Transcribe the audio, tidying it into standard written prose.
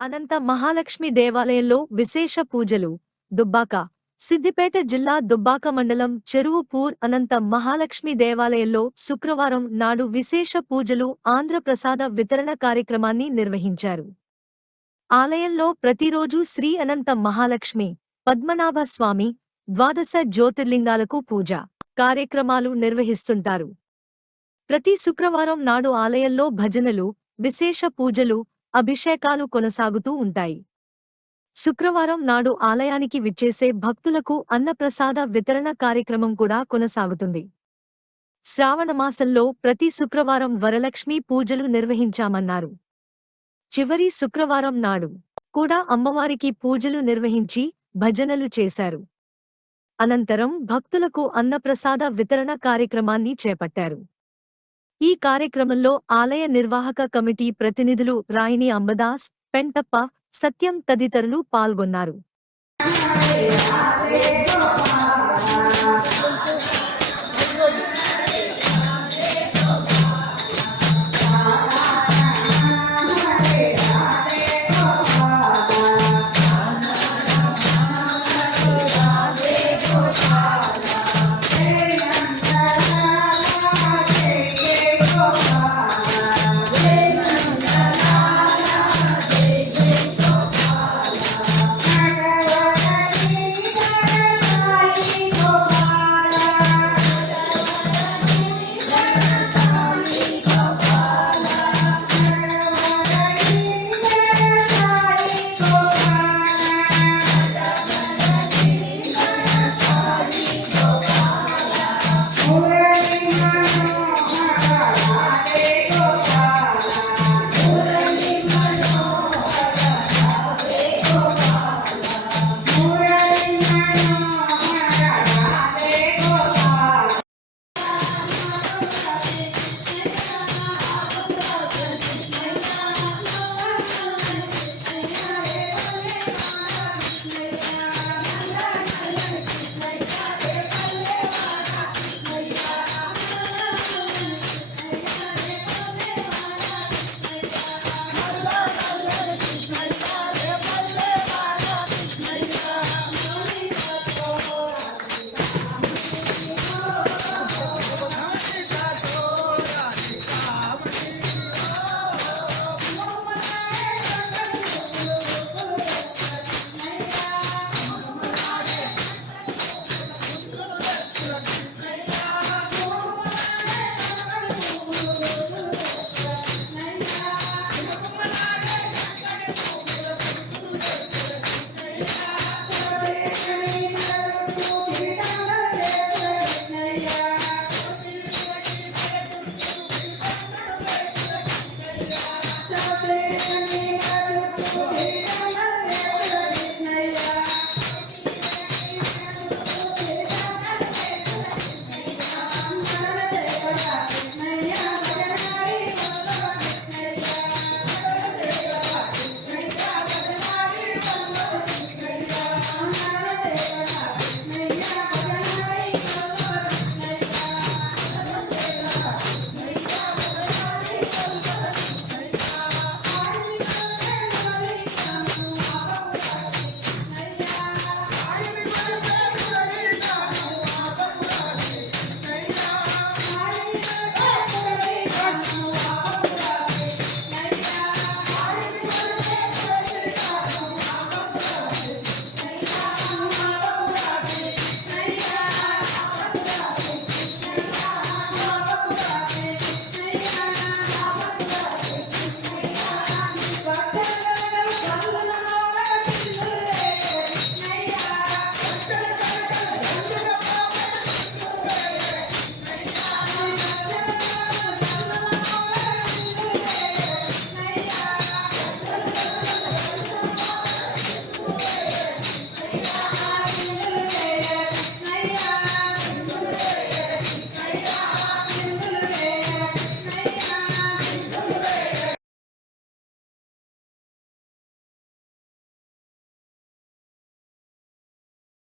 అనంత మహాలక్ష్మి దేవాలయంలో విశేష పూజలు. దుబ్బాక సిద్దిపేట జిల్లా దుబ్బాక మండలం చెరువుపూర్ అనంత మహాలక్ష్మి దేవాలయంలో శుక్రవారం నాడు విశేష పూజలు ఆంధ్రప్రసాద వితరణ కార్యక్రమాన్ని నిర్వహించారు. ఆలయంలో ప్రతిరోజు శ్రీ అనంత మహాలక్ష్మి, పద్మనాభ స్వామి, ద్వాదశ జ్యోతిర్లింగాలకు పూజ కార్యక్రమాలు నిర్వహిస్తుంటారు. ప్రతి శుక్రవారం నాడు ఆలయంలో భజనలు, విశేష పూజలు, అభిషేకాలు కొనసాగుతూ ఉంటాయి. శుక్రవారం నాడు ఆలయానికి విచ్చేసే భక్తులకు అన్నప్రసాద వితరణ కార్యక్రమం కూడా కొనసాగుతుంది. శ్రావణమాసంలో ప్రతి శుక్రవారం వరలక్ష్మి పూజలు నిర్వహించామన్నారు. చివరి శుక్రవారం నాడు కూడా అమ్మవారికి పూజలు నిర్వహించి భజనలు చేశారు. అనంతరం భక్తులకు అన్నప్రసాద వితరణ కార్యక్రమాన్ని చేపట్టారు. ఈ కార్యక్రమంలో ఆలయ నిర్వాహక కమిటీ ప్రతినిధులు రాయిని అంబదాస్, పెంటప్ప, సత్యం తదితరులు పాల్గొన్నారు.